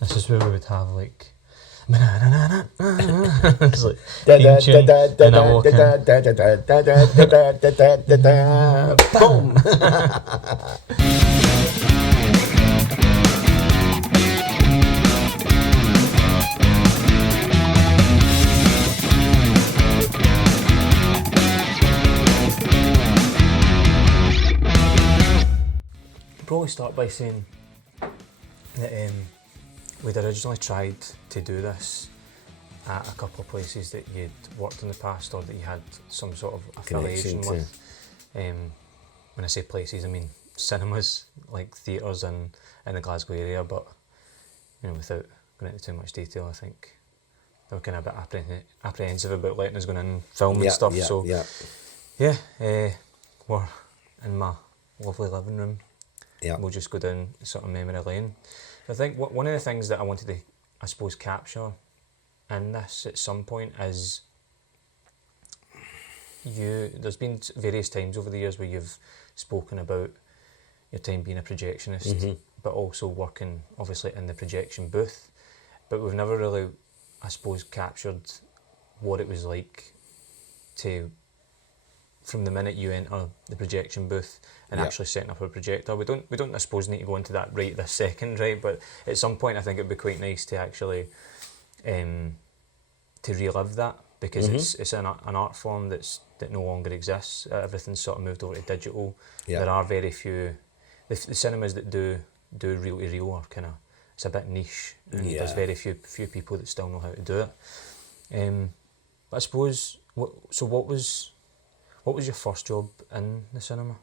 This is where we would have like it's like theme tune, and I walk in. Boom! Probably start by saying that we'd originally tried to do this at a couple of places that you'd worked in the past or that you had some sort of affiliation with. When I say places, I mean cinemas, like theatres in the Glasgow area, but without going into too much detail, I think they were kind of a bit apprehensive about letting us go in and film and stuff. We're in my lovely living room. Yeah. We'll just go down sort of memory lane. I think one of the things that I wanted to, I suppose, capture in this at some point is there's been various times over the years where you've spoken about your time being a projectionist, but also working obviously in the projection booth. But we've never really, I suppose, captured what it was like from the minute you enter the projection booth and actually setting up a projector. We don't I suppose need to go into that right this second, right? But at some point I think it'd be quite nice to actually to relive that, because it's an art form that no longer exists. Everything's sort of moved over to digital. There are very few the cinemas that do reel to reel are kind of, it's a bit niche, and there's very few people that still know how to do it. But I suppose what was your first job in the cinema?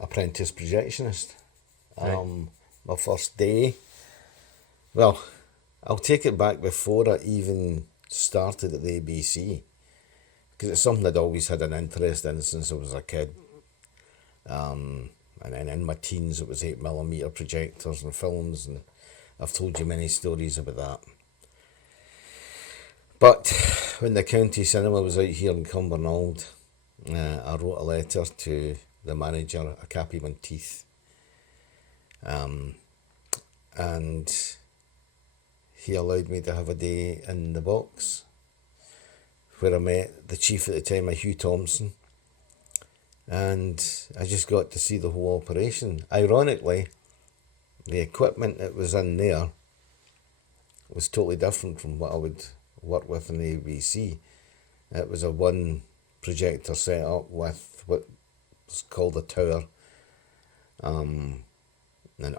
Apprentice projectionist. Right. My first day, well, I'll take it back before I even started at the ABC, because it's something I'd always had an interest in since I was a kid. And then in my teens it was 8mm projectors and films, and I've told you many stories about that. But when the county cinema was out here in Cumbernauld, I wrote a letter to the manager, a Cappy Monteith, and he allowed me to have a day in the box, where I met the chief at the time, Hugh Thompson, and I just got to see the whole operation. Ironically, the equipment that was in there was totally different from what I would work with in the ABC. It was a one projector set up with what was called a tower, and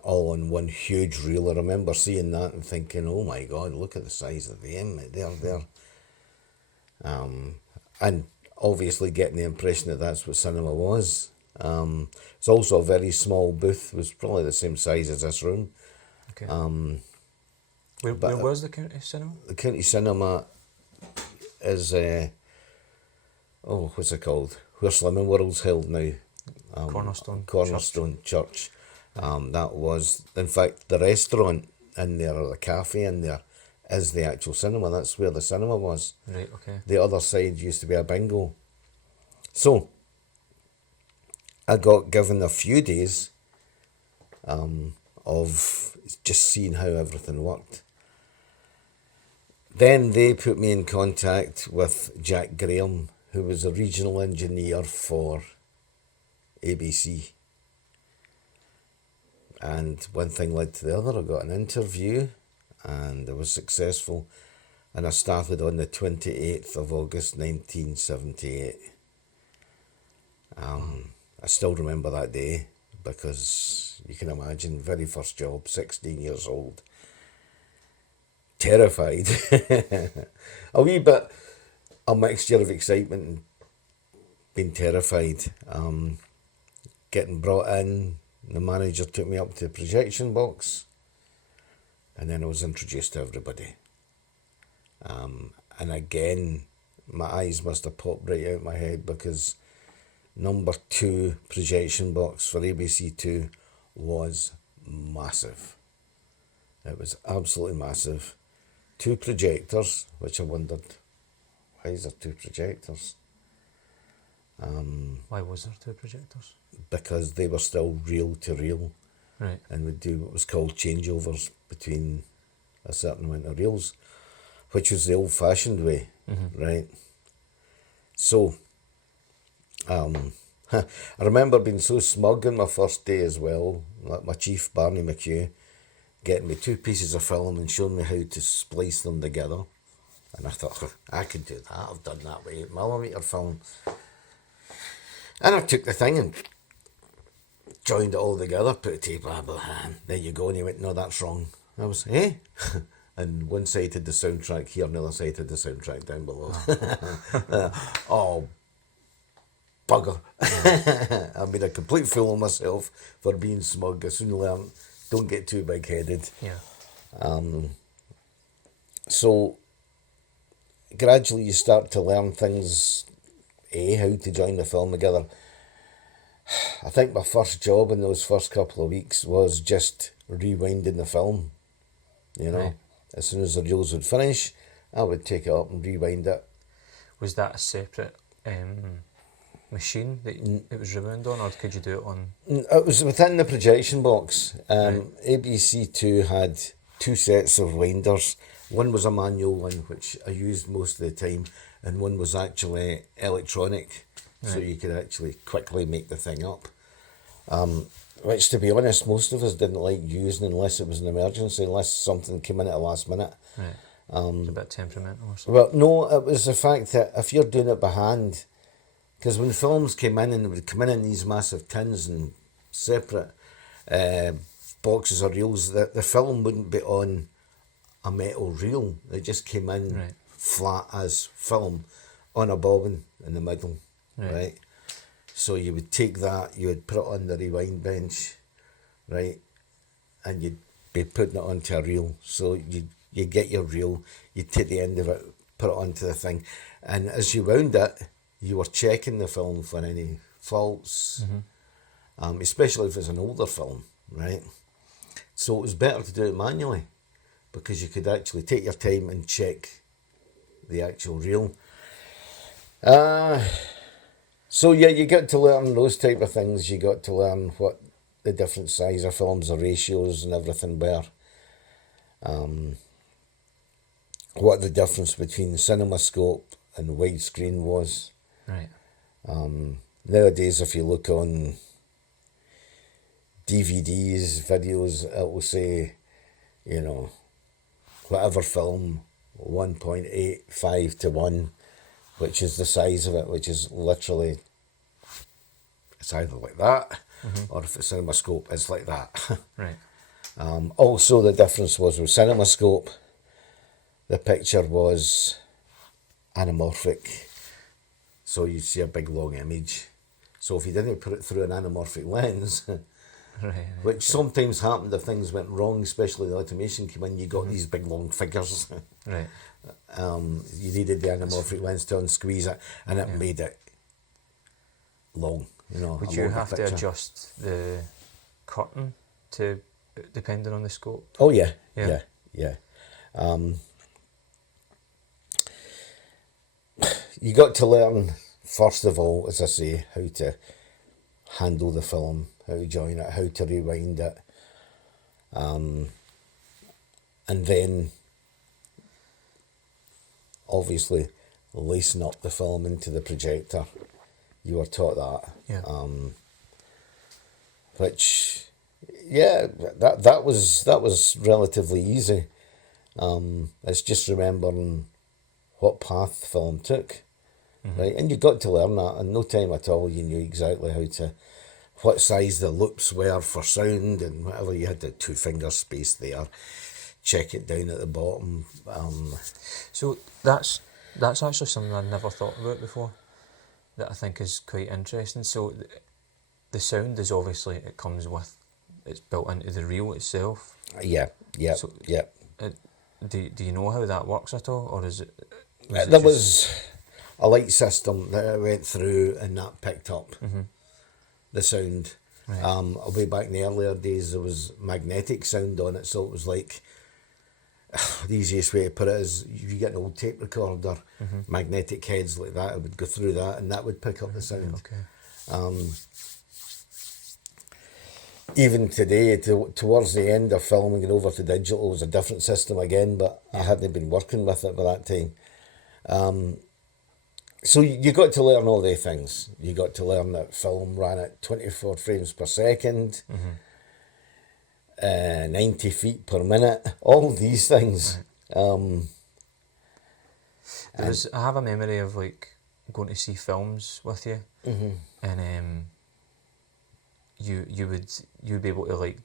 all on one huge reel. I remember seeing that and thinking, oh my God, look at the size of them, they're there. And obviously getting the impression that that's what cinema was. It's also a very small booth, it was probably the same size as this room. Okay. Where was the county cinema? The county cinema is, what's it called? Where Slimming World's held now. Cornerstone Church. That was, in fact, the restaurant in there, or the cafe in there, is the actual cinema. That's where the cinema was. Right, okay. The other side used to be a bingo. So, I got given a few days of just seeing how everything worked. Then they put me in contact with Jack Graham, who was a regional engineer for ABC. And one thing led to the other. I got an interview and I was successful, and I started on the 28th of August 1978. I still remember that day, because you can imagine, very first job, 16 years old. Terrified. A wee bit, a mixture of excitement and being terrified. Getting brought in, the manager took me up to the projection box, and then I was introduced to everybody. And again, my eyes must have popped right out my head, because number 2 projection box for ABC2 was massive. It was absolutely massive. 2 projectors, which I wondered, why is there 2 projectors? Why was there 2 projectors? Because they were still reel to reel. Right. and would do what was called changeovers between a certain amount of reels, which was the old-fashioned way, right? So, I remember being so smug on my first day as well, like my chief, Barney McHugh, getting me 2 pieces of film and showing me how to splice them together. And I thought, I could do that, I've done that with 8mm film. And I took the thing and joined it all together, put a tape, blah, blah, and there you go. And he went, no, that's wrong. I was, eh? And one side had the soundtrack here, and the other side had the soundtrack down below. Oh, bugger. I made a complete fool of myself for being smug. I soon learned, don't get too big-headed. Yeah. So, gradually you start to learn things, how to join the film together. I think my first job in those first couple of weeks was just rewinding the film, you know. Right. As soon as the reels would finish, I would take it up and rewind it. Was that a separate machine that it was rewound on, or could you do it on? It was within the projection box. Right. ABC2 had 2 sets of winders. One was a manual one, which I used most of the time, and one was actually electronic, so you could actually quickly make the thing up. Which, to be honest, most of us didn't like using unless it was an emergency, unless something came in at the last minute. Right. It's a bit temperamental or something. Well, no, it was the fact that if you're doing it by hand, because when films came in and they would come in these massive tins and separate boxes or reels, the film wouldn't be on a metal reel. It just came in flat as film on a bobbin in the middle, right? So you would take that, you would put it on the rewind bench, right? And you'd be putting it onto a reel. So you get your reel, you take the end of it, put it onto the thing. And as you wound it, you were checking the film for any faults, especially if it's an older film, right? So it was better to do it manually because you could actually take your time and check the actual reel. So yeah, you got to learn those type of things. You got to learn what the different size of films, the ratios and everything were. What the difference between CinemaScope and widescreen was. Right. Nowadays, if you look on DVDs, videos, it will say, you know, whatever film, 1.85 to 1, which is the size of it, which is literally, it's either like that, or if it's CinemaScope, it's like that. Right. Also, the difference was with CinemaScope, the picture was anamorphic, so you'd see a big long image. So if you didn't put it through an anamorphic lens, which sometimes happened if things went wrong, especially the automation came in, you got these big long figures. Right. You needed the anamorphic lens to unsqueeze it, and it made it long. You know, Would you have to adjust the curtain to depending on the scope? Oh yeah. You got to learn, first of all, as I say, how to handle the film, how to join it, how to rewind it, and then obviously lacing up the film into the projector. You were taught that. Yeah. Which, yeah, that was relatively easy. It's just remembering what path the film took, right? And you got to learn that in no time at all. You knew exactly what size the loops were for sound and whatever. You had the 2 finger space there. Check it down at the bottom. So that's actually something I'd never thought about before, that I think is quite interesting. So the sound is obviously, it comes with, it's built into the reel itself. Yeah. So, do you know how that works at all, or is it? There was a light system that I went through and that picked up the sound. Right. Way back in the earlier days, there was magnetic sound on it, so it was like, the easiest way to put it is, if you get an old tape recorder, magnetic heads like that, it would go through that and that would pick up the sound. Okay. even today, towards the end of filming and over to digital, it was a different system again, but I hadn't been working with it by that time. So you got to learn all the things. You got to learn that film ran at 24 frames per second, 90 feet per minute, all these things. I have a memory of like going to see films with you, and you'd be able to like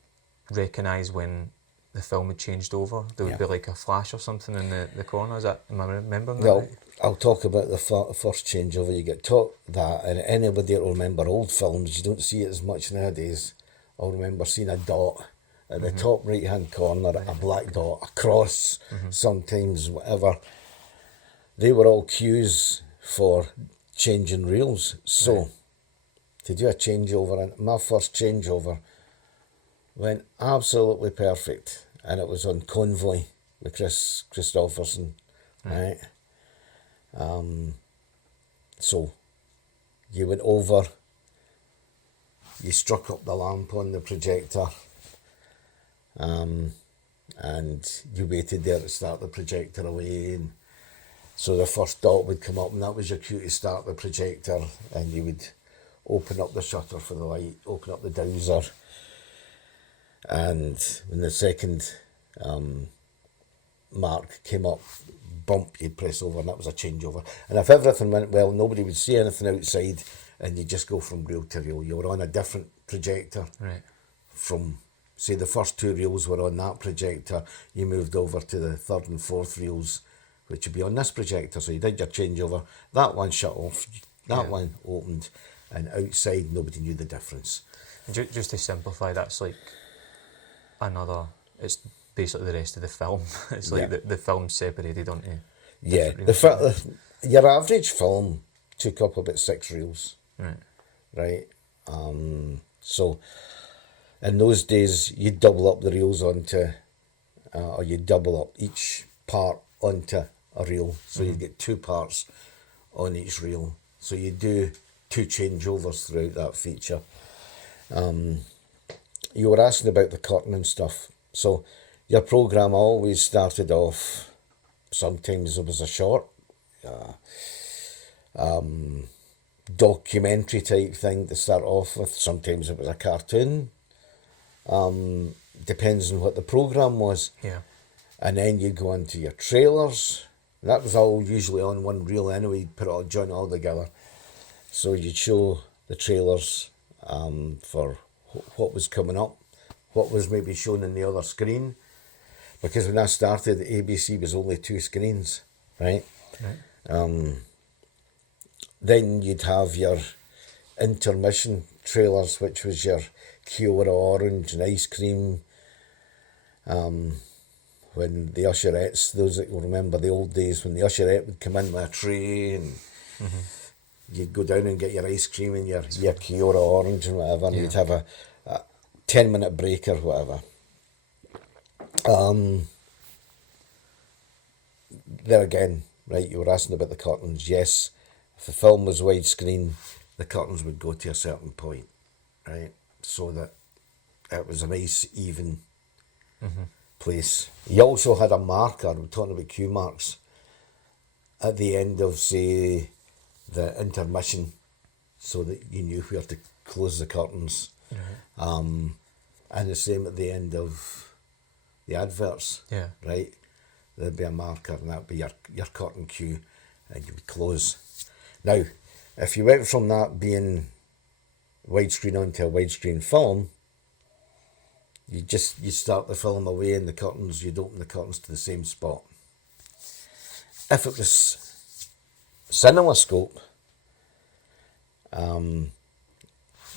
recognise when the film had changed over. There would be like a flash or something in the corner. Am I remembering that? Well, right? I'll talk about the first changeover. You get taught that, and anybody that will remember old films, you don't see it as much nowadays. I'll remember seeing a dot at the top right hand corner, a black dot, a cross, sometimes whatever. They were all cues for changing reels. So to do a changeover, and my first changeover went absolutely perfect, and it was on Convoy with Chris Christopherson, right? So you went over, you struck up the lamp on the projector, and you waited there to start the projector away, and so the first dot would come up, and that was your cue to start the projector, and you would open up the shutter for the light, open up the dowser, and when the second mark came up, bump, you'd press over, and that was a changeover. And if everything went well, nobody would see anything outside, and you just go from reel to reel. You were on a different projector. Right. From, say, the first two reels were on that projector, you moved over to the third and fourth reels, which would be on this projector. So you did your changeover, that one shut off, that one opened, and outside nobody knew the difference. Just to simplify, that's like it's basically the rest of the film. It's like the film's separated onto your average film took up about 6 reels. Right. So in those days you'd double up the reels onto or you'd double up each part onto a reel, so you'd get 2 parts on each reel, so you do 2 changeovers throughout that feature. You were asking about the curtain and stuff. So your programme always started off, sometimes it was a short, documentary type thing to start off with. Sometimes it was a cartoon. Depends on what the programme was. Yeah. And then you go into your trailers. That was all usually on one reel anyway. You'd put it all, join it all together. So you'd show the trailers for what was coming up, what was maybe shown in the other screen. Because when I started, ABC was only 2 screens, right? Then you'd have your intermission trailers, which was your Kiora orange and ice cream. When the usherettes, those that will remember the old days, when the usherette would come in with a tray, and you'd go down and get your ice cream and your Kiora orange and whatever, and you'd have a 10-minute break or whatever. There again, right, you were asking about the curtains. Yes, if the film was widescreen, the curtains would go to a certain point, right, so that it was a nice, even place. You also had a marker, we're talking about cue marks, at the end of, say, the intermission, so that you knew where to close the curtains. And the same at the end of the adverts, right? There'd be a marker, and that'd be your curtain cue, and you would close. Now, if you went from that being widescreen onto a widescreen film, you start the film away, and you'd open the curtains to the same spot. If it was CinemaScope,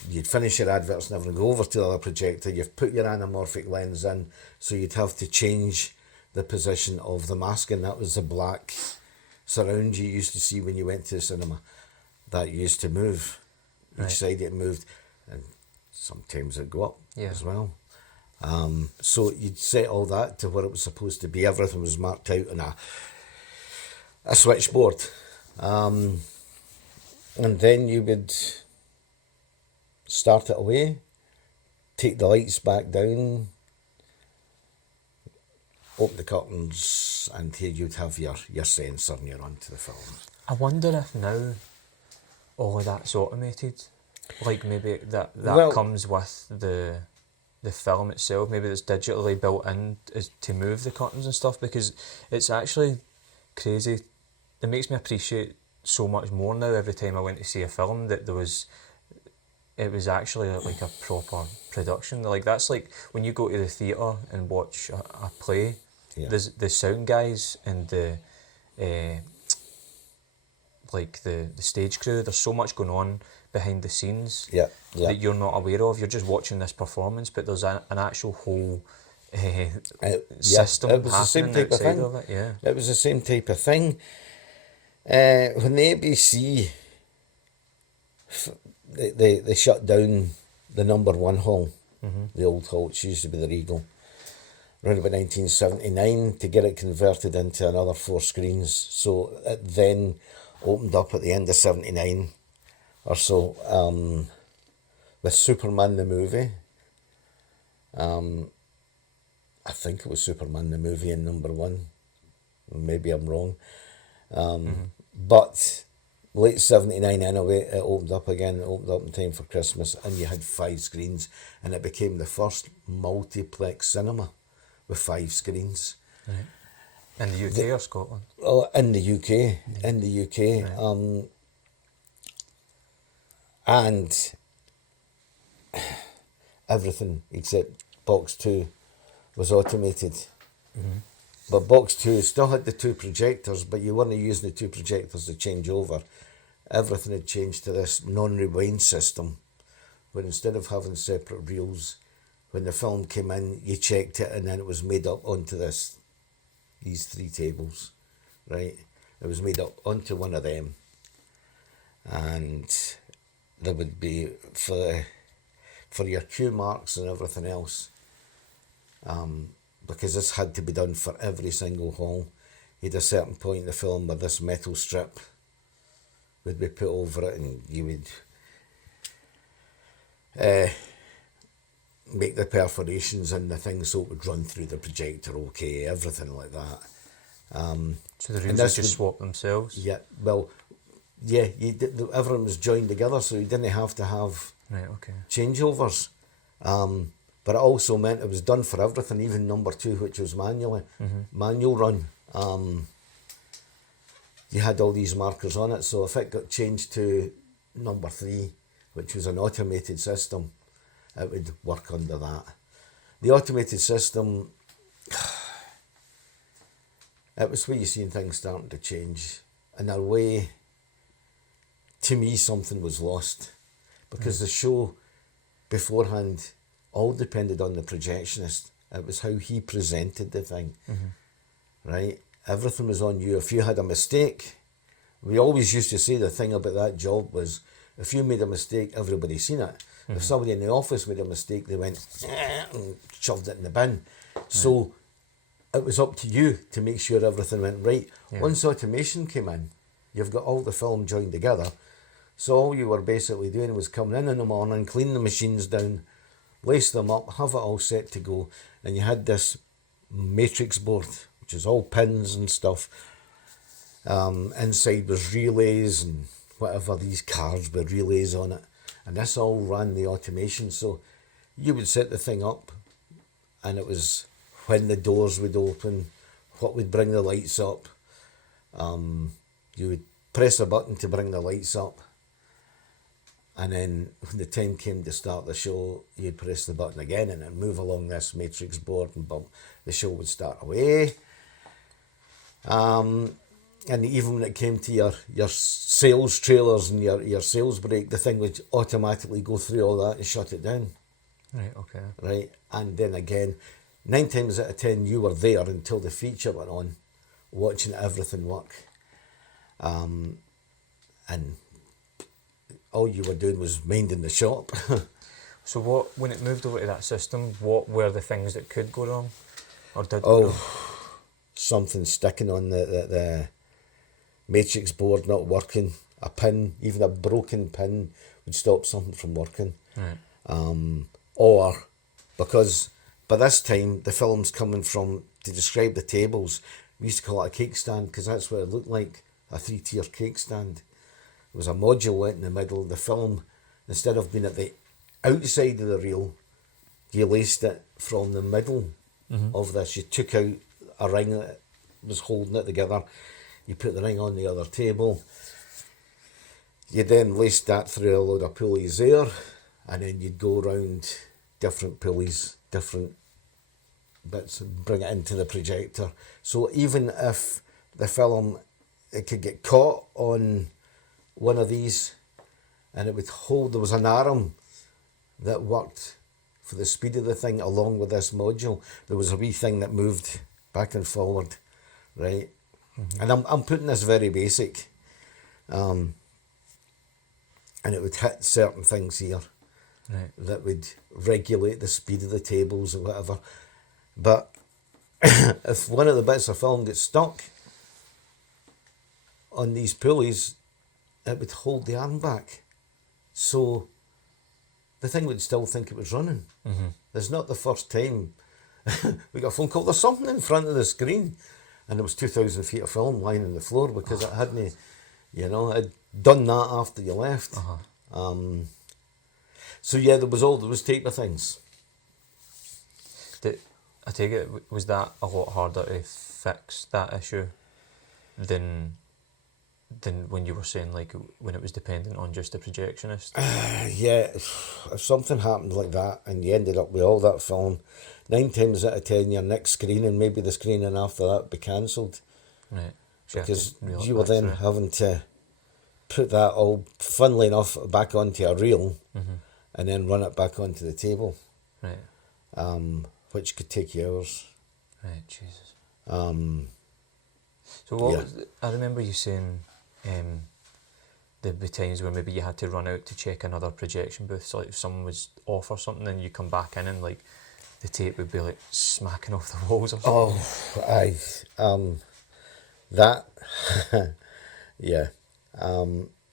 you'd finish your adverts and everything, go over to the other projector, you've put your anamorphic lens in, so you'd have to change the position of the masking. That was the black surround you used to see when you went to the cinema. That used to move. Each side it moved, and sometimes it'd go up as well. So you'd set all that to where it was supposed to be. Everything was marked out on a switchboard. And then you would start it away, take the lights back down, open the curtains, and here you'd have your sensor and you're onto the film. I wonder if now all of that's automated. Like maybe that Well, comes with the film itself. Maybe it's digitally built in to move the curtains and stuff, because it's actually crazy. It makes me appreciate so much more now every time I went to see a film that it was actually like a proper production. Like that's like when you go to the theatre and watch a play, Yeah. there's the sound guys and the like the stage crew. There's so much going on behind the scenes Yeah. that you're not aware of. You're just watching this performance, but there's an actual whole system it was the same happening type of outside thing. of it. Yeah. It was the same type of thing. When the ABC they shut down the number one hall, the old hall, which used to be the Regal, around about 1979, to get it converted into another 4 screens. So it then opened up at the end of 79 or so, with Superman the movie. I think it was Superman the movie in number 1. Maybe I'm wrong. But late 79 anyway, it opened up again. It opened up in time for Christmas, and you had 5 screens, and it became the first multiplex cinema with 5 screens. Right. In the UK or Scotland? Oh, in the UK, in the UK. Right. And everything except box 2 was automated. But box 2 still had the 2 projectors, but you weren't using the 2 projectors to change over. Everything had changed to this non-rewind system, where instead of having separate reels, when the film came in, you checked it, and then it was made up onto these 3 tables, right? It was made up onto one of them, and there would be for your cue marks and everything else. Because this had to be done for every single hall. You had a certain point in the film where this metal strip would be put over it, and you would make the perforations in the thing so it would run through the projector okay, everything like that. So the reels would just swap themselves? Yeah, well, yeah, everyone was joined together, so you didn't have to have Right, okay. changeovers. But it also meant it was done for everything, even number 2, which was manual run. You had all these markers on it, so if it got changed to number 3, which was an automated system, it would work under that. The automated system, it was where you seen things starting to change. In a way, to me, something was lost, because the show beforehand all depended on the projectionist. It was how he presented the thing, right? Everything was on you. If you had a mistake, we always used to say the thing about that job was, if you made a mistake, everybody seen it. If somebody in the office made a mistake, they went and shoved it in the bin. So it was up to you to make sure everything went right. Yeah. Once automation came in, you've got all the film joined together. So all you were basically doing was coming in the morning, clean the machines down, lace them up, have it all set to go, and you had this matrix board, which is all pins and stuff. Inside was relays and whatever, these cards with relays on it, and this all ran the automation. So you would set the thing up, and it was when the doors would open, what would bring the lights up. You would press a button to bring the lights up, and then when the time came to start the show, you'd press the button again, and it'd move along this matrix board, and boom, the show would start away. And even when it came to your sales trailers and your sales break, the thing would automatically go through all that and shut it down. Right, okay. Right, and then again, 9 times out of 10, you were there until the feature went on, watching everything work. And all you were doing was minding the shop. So when it moved over to that system, what were the things that could go wrong? Or did go wrong? Something sticking on the matrix board not working. A pin, even a broken pin, would stop something from working. Right. or because by this time the film's coming from, to describe the tables, we used to call it a cake stand because that's what it looked like, a 3-tier cake stand. It was a module went in the middle. The film, instead of being at the outside of the reel, you laced it from the middle of this. You took out a ring that was holding it together. You put the ring on the other table. You then laced that through a load of pulleys there, and then you'd go around different pulleys, different bits, and bring it into the projector. So even if the film, it could get caught on one of these, and it would hold, there was an arm that worked for the speed of the thing along with this module. There was a wee thing that moved back and forward, right? And I'm putting this very basic, and it would hit certain things here that would regulate the speed of the tables or whatever. But if one of the bits of film gets stuck on these pulleys, it would hold the arm back. So the thing would still think it was running. It's not the first time we got a phone call, there's something in front of the screen. And there was 2,000 feet of film lying on the floor because it hadn't, I'd done that after you left. So yeah, there was type of things. I take it, was that a lot harder to fix, that issue, than when you were saying, like, when it was dependent on just the projectionist? Yeah, if something happened like that and you ended up with all that film, 9 times out of 10 your next screening, maybe the screening after that, would be cancelled. Right. Because you were then having to put that all, funnily enough, back onto a reel and then run it back onto the table. Right. Which could take you hours. Right, Jesus. So Yeah. I remember you saying there'd be times where maybe you had to run out to check another projection booth, so like if someone was off or something, and you come back in and like the tape would be like smacking off the walls or something. Oh, aye. That, yeah.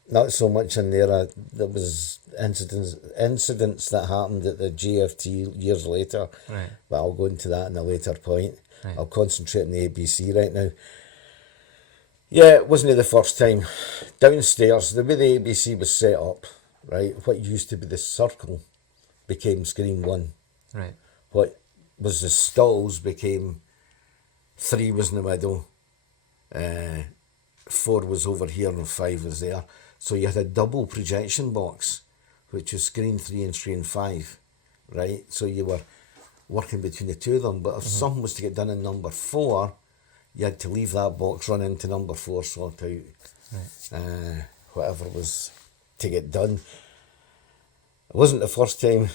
Not so much in there. There was incidents that happened at the GFT years later, Right. but I'll go into that in a later point. Right. I'll concentrate on the ABC right now. Yeah, it wasn't the first time. Downstairs, the way the ABC was set up, right, what used to be the circle became screen 1. Right. What was the stalls became 3 was in the middle, 4 was over here and 5 was there. So you had a double projection box, which was screen 3 and screen 5, right? So you were working between the two of them. But if something was to get done in number 4, you had to leave that box, run into number 4, sort out whatever was to get done. It wasn't the first time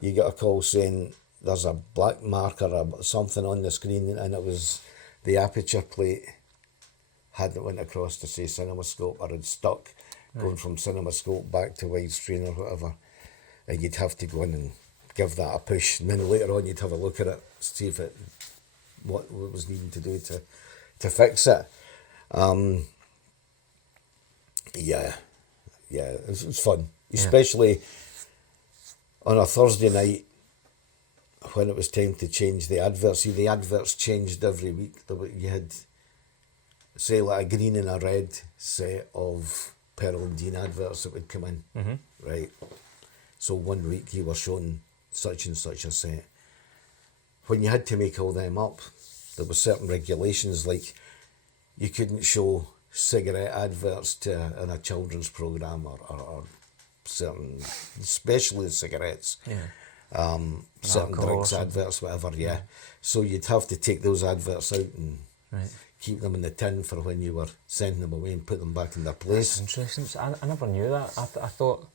you got a call saying there's a black marker or something on the screen, and it was the aperture plate hadn't went across to say CinemaScope, or had stuck going from CinemaScope back to widescreen or whatever, and you'd have to go in and give that a push, and then later on you'd have a look at it, see if what was needing to do to fix it. Yeah, it was fun, especially on a Thursday night when it was time to change the adverts. See, the adverts changed every week. You had, say, like a green and a red set of Pearl and Dean adverts that would come in, right? So one week you were showing such and such a set. When you had to make all them up, there were certain regulations, like you couldn't show cigarette adverts in a children's programme or certain, especially cigarettes, certain drinks adverts, whatever, So you'd have to take those adverts out and keep them in the tin for when you were sending them away and put them back in their place. That's interesting. I never knew that. I thought,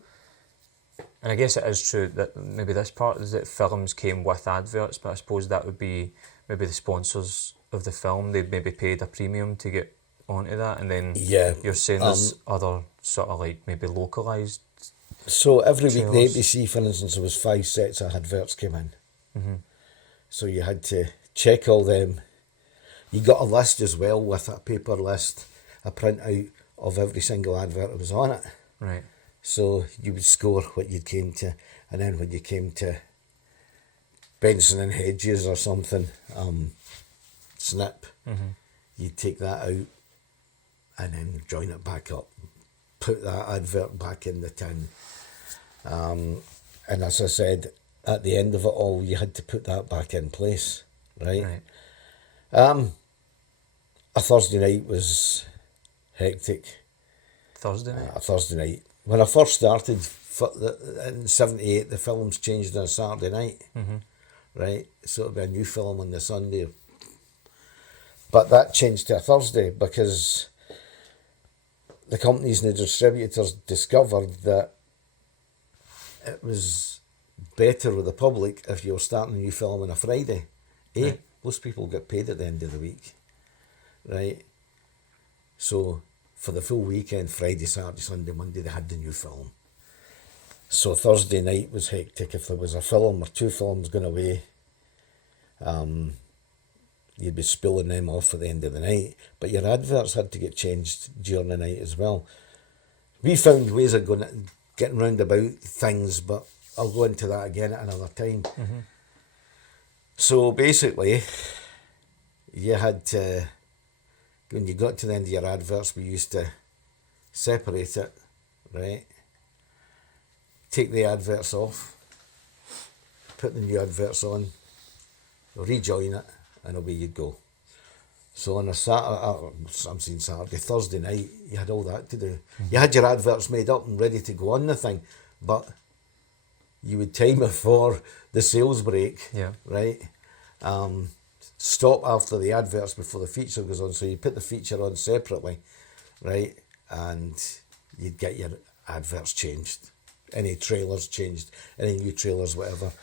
and I guess it is true that maybe this part is that films came with adverts, but I suppose that would be maybe the sponsors of the film, they maybe paid a premium to get onto that, and then you're saying there's other sort of like maybe localised. So every week the ABC, for instance, there was 5 sets of adverts came in. So you had to check all them. You got a list as well, with a paper list, a printout of every single advert that was on it. Right. So you would score what you came to, and then when you came to Benson and Hedges or something, snip, you'd take that out and then join it back up, put that advert back in the tin. And as I said, at the end of it all, you had to put that back in place, right? A Thursday night was hectic. Thursday night? A Thursday night. When I first started in 78, the films changed on a Saturday night, right? So it'd be a new film on the Sunday. But that changed to a Thursday because the companies and the distributors discovered that it was better with the public if you were starting a new film on a Friday. Right. Most people get paid at the end of the week, right? So for the full weekend, Friday, Saturday, Sunday, Monday, they had the new film. So Thursday night was hectic. If there was a film or two films going away, you'd be spooling them off at the end of the night. But your adverts had to get changed during the night as well. We found ways of getting round about things, but I'll go into that again at another time. So basically, you had to, when you got to the end of your adverts, we used to separate it, right? Take the adverts off, put the new adverts on, rejoin it, and away you'd go. So on a Thursday night, you had all that to do. You had your adverts made up and ready to go on the thing, but you would time it for the sales break, right? Stop after the adverts before the feature goes on, so you put the feature on separately, right? And you'd get your adverts changed, any trailers changed, any new trailers, whatever.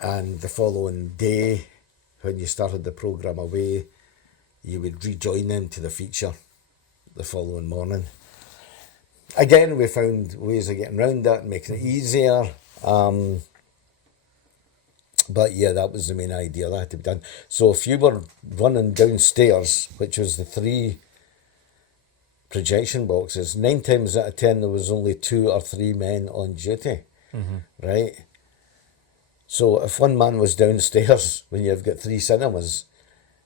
And the following day, when you started the programme away, you would rejoin them to the feature the following morning. Again, we found ways of getting around that and making it easier. But yeah, that was the main idea, that had to be done. So if you were running downstairs, which was the 3 projection boxes, 9 times out of 10 there was only 2 or 3 men on duty, right? So if one man was downstairs when you've got 3 cinemas,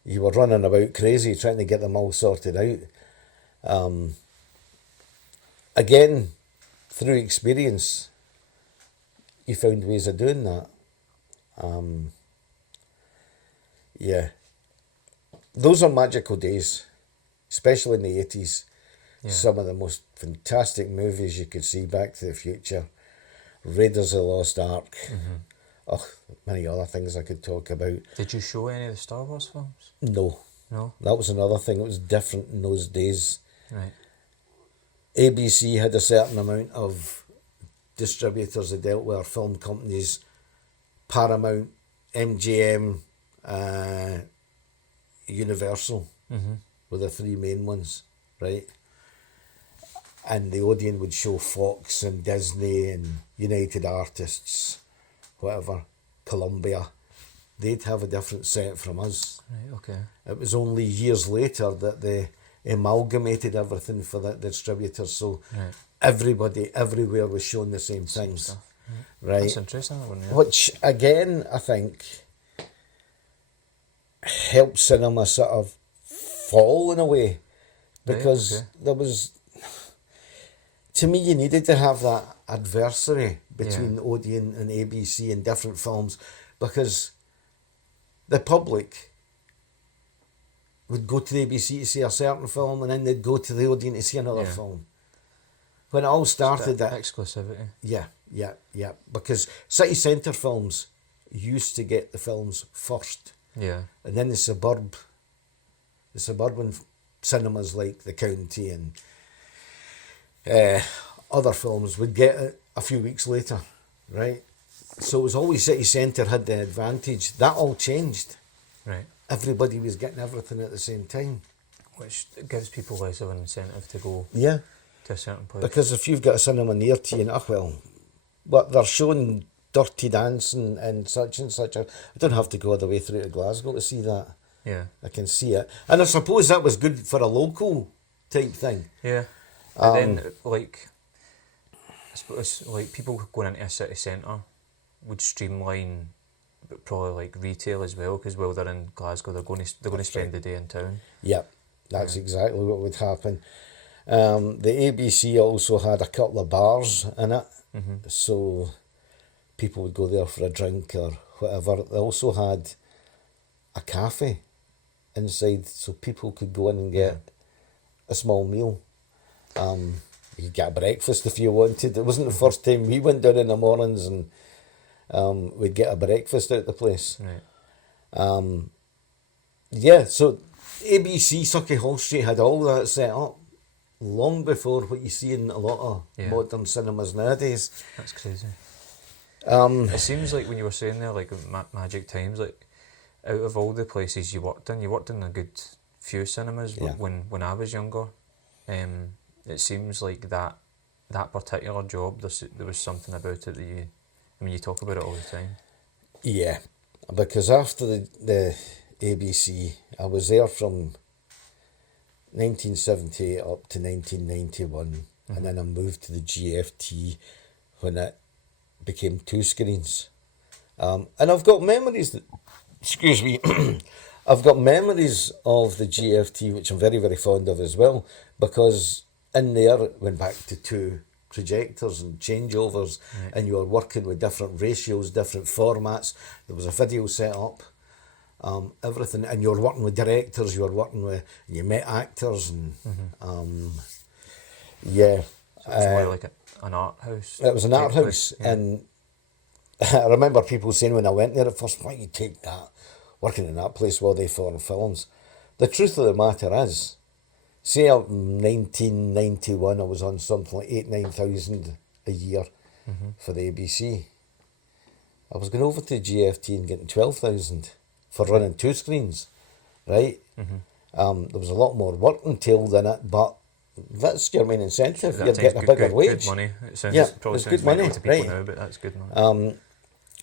you were running about crazy trying to get them all sorted out. Again, through experience, you found ways of doing that. Yeah, those are magical days, especially in the 80s. Some of the most fantastic movies you could see, Back to the Future, Raiders of the Lost Ark, many other things I could talk about. Did you show any of the Star Wars films? No. That was another thing. It was different in those days. Right. ABC had a certain amount of distributors they dealt with, film companies, Paramount, MGM, Universal were the 3 main ones, right? And the Odeon would show Fox and Disney and United Artists, whatever, Columbia. They'd have a different set from us. Right, okay. It was only years later that they amalgamated everything for the distributors, so everybody everywhere was showing the same things. Right. That's interesting, that one, Which again, I think, helps cinema sort of fall in a way, because there was, to me, you needed to have that adversary between Odeon and ABC and different films, because the public would go to the ABC to see a certain film and then they'd go to the Odeon to see another film. When it all started, that exclusivity. Yeah, because city centre films used to get the films first. Yeah. And then the suburban cinemas like the County and other films would get it a few weeks later, right? So it was always city centre had the advantage. That all changed. Right. Everybody was getting everything at the same time. Which gives people less of an incentive to go to a certain place. Because if you've got a cinema near to you, but they're showing Dirty Dancing and such, I don't have to go all the way through to Glasgow to see that. Yeah. I can see it. And I suppose that was good for a local type thing. Yeah. But then, I suppose, people going into a city centre, would streamline, but probably like retail as well, because while they're in Glasgow, they're going to spend the day in town. Yeah, that's exactly what would happen. The ABC also had a couple of bars in it, so people would go there for a drink or whatever. They also had a cafe inside, so people could go in and get a small meal. You could get a breakfast if you wanted. It wasn't the first time we went down in the mornings and we'd get a breakfast out the place. Right. Yeah, so ABC Sucky Hall Street had all that set up long before what you see in a lot of modern cinemas nowadays. That's crazy. It seems like when you were saying there, like Magic Times, like out of all the places you worked in a good few cinemas when I was younger. It seems like that particular job, there was something about it that you talk about it all the time. Yeah, because after the ABC, I was there from 1978 up to 1991, and then I moved to the GFT when it became 2 screens. And I've got memories excuse me, I've got memories of the GFT, which I'm very, very fond of as well, because in there it went back to 2 projectors and changeovers, and you were working with different ratios, different formats. There was a video set up, everything, and you were working with directors, you met actors, and So it's more like an art house. It was an art house, and I remember people saying when I went there at first, why you take that, working in that place while they foreign films. The truth of the matter is, say up in 1991 I was on something like 8,000-9,000 a year for the ABC. I was going over to the GFT and getting 12,000 for running 2 screens, right? There was a lot more work entailed in it, but that's your main incentive. You're getting a bigger wage. Good money. It sounds, it's good money, to people now, but that's good money.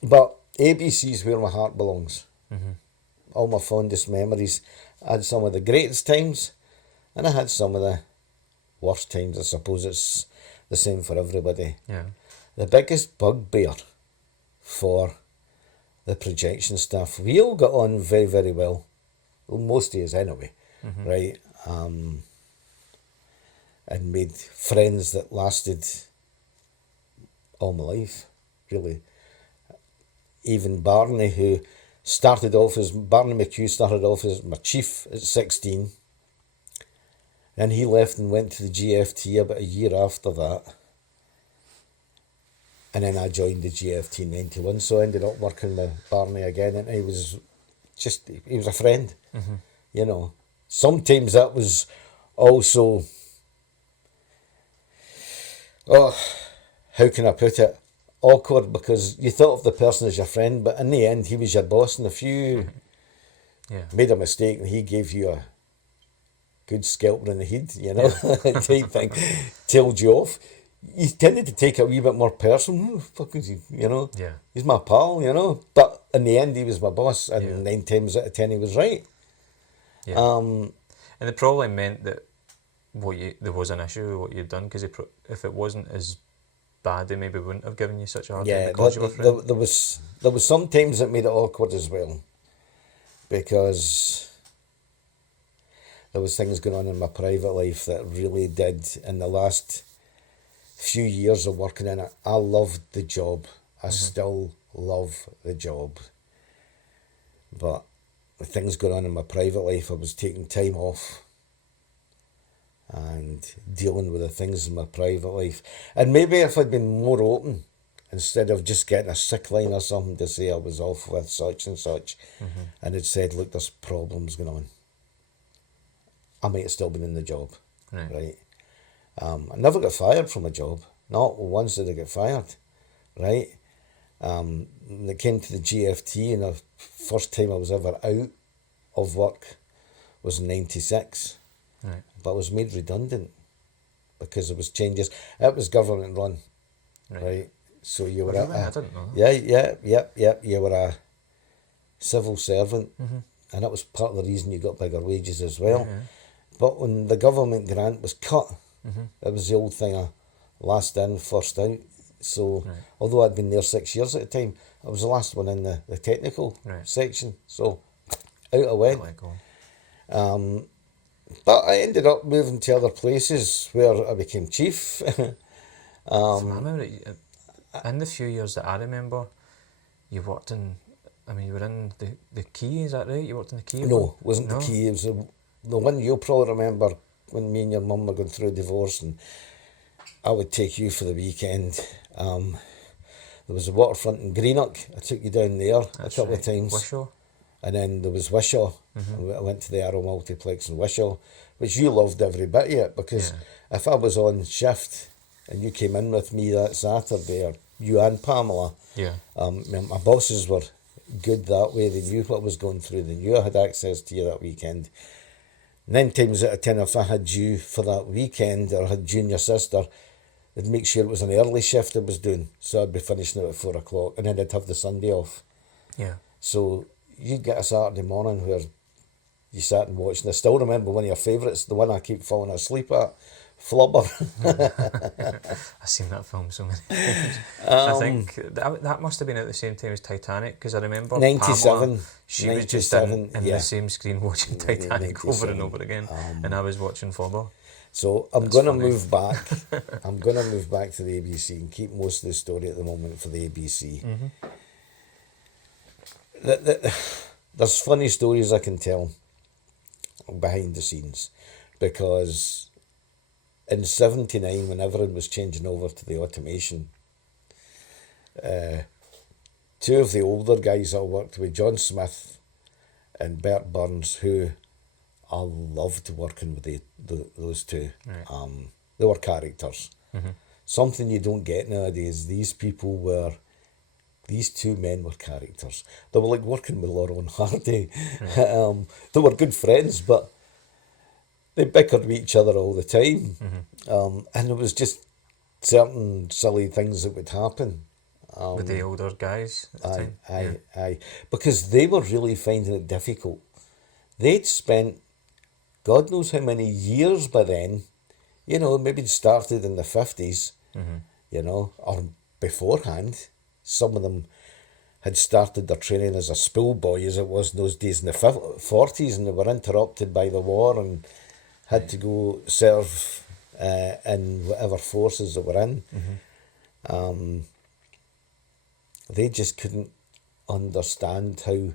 But ABC's where my heart belongs. All my fondest memories. I had some of the greatest times, and I had some of the worst times. I suppose it's the same for everybody. Yeah. The biggest bugbear for the projection staff, we all got on very, very well. Well, most of us anyway, right? And made friends that lasted all my life, really. Even Barney, Barney McHugh started off as my chief at 16. And he left and went to the GFT about a year after that. And then I joined the GFT in 91, so I ended up working with Barney again, and he was a friend, you know. Sometimes that was also, how can I put it, awkward, because you thought of the person as your friend, but in the end he was your boss, and if you made a mistake and he gave you a good scalper in the head, you know, type thing, tailed you off, you tended to take it a wee bit more personal. Who the fuck is he, you know? Yeah. He's my pal, you know. But in the end he was my boss, and 9 times out of 10 he was right. Yeah. And it probably meant that there was an issue with what you'd done, because if it wasn't as bad, they maybe wouldn't have given you such a hard time because you were friends. There was some times that made it awkward as well, because there was things going on in my private life that really did. In the last few years of working in it, I loved the job. I still love the job, but the things going on in my private life, I was taking time off and dealing with the things in my private life. And maybe if I'd been more open, instead of just getting a sick line or something to say I was off with such and such, and had said, look, there's problems going on, I might have still been in the job, right? I never got fired from a job. Not once did I get fired, right? When it came to the GFT, and the first time I was ever out of work was in 96. Right. But I was made redundant because there was changes. It was government run, right? So you were I didn't know. Yeah. You were a civil servant, and that was part of the reason you got bigger wages as well. Yeah. But when the government grant was cut, it was the old thing of last in, first out. So, Right. although I'd been there 6 years at the time, I was the last one in the technical Right. section. So, out I went. Let go. But I ended up moving to other places where I became chief. I remember in the few years that I remember, you worked in. I mean, you were in the Key. Is that right? You worked in the Key. No, it wasn't No? the Key. It was the one you'll probably remember when me and your mum were going through a divorce, and I would take you for the weekend. There was a waterfront in Greenock. I took you down there That's a couple right. of times. Wishaw. And then there was Wishaw. I went to the Arrow Multiplex in Wishaw, which you loved every bit of it, because if I was on shift and you came in with me that Saturday, or you and Pamela, Yeah. my bosses were good that way. They knew what was going through. They knew I had access to you that weekend. 9 times out of 10, if I had you for that weekend, or had junior sister, they'd make sure it was an early shift I was doing. So I'd be finishing at 4 o'clock, and then I'd have the Sunday off. Yeah. So you'd get a Saturday morning where you sat and watched. And I still remember one of your favourites, the one I keep falling asleep at, Flubber. I've seen that film so many times. I think that must have been at the same time as Titanic, because I remember 97. Pamela, she was just in yeah. the same screen watching Titanic over and 97. over again, and I was watching Flubber. So I'm That's going to funny. move back. I'm going to move back to the ABC and keep most of the story at the moment for the ABC. There's funny stories I can tell behind the scenes, because in 79, when everyone was changing over to the automation, 2 of the older guys I worked with, John Smith and Bert Burns, who I loved working with those two. Right. They were characters. Something you don't get nowadays. These 2 men were characters. They were like working with Laurel and Hardy. Right. They were good friends, but they bickered with each other all the time. And it was just certain silly things that would happen. With the older guys at the time. Aye. Because they were really finding it difficult. They'd spent God knows how many years by then, maybe it started in the 50s, or beforehand. Some of them had started their training as a schoolboy, as it was in those days in the 40s, and they were interrupted by the war and had to go serve in whatever forces they were in. They just couldn't understand how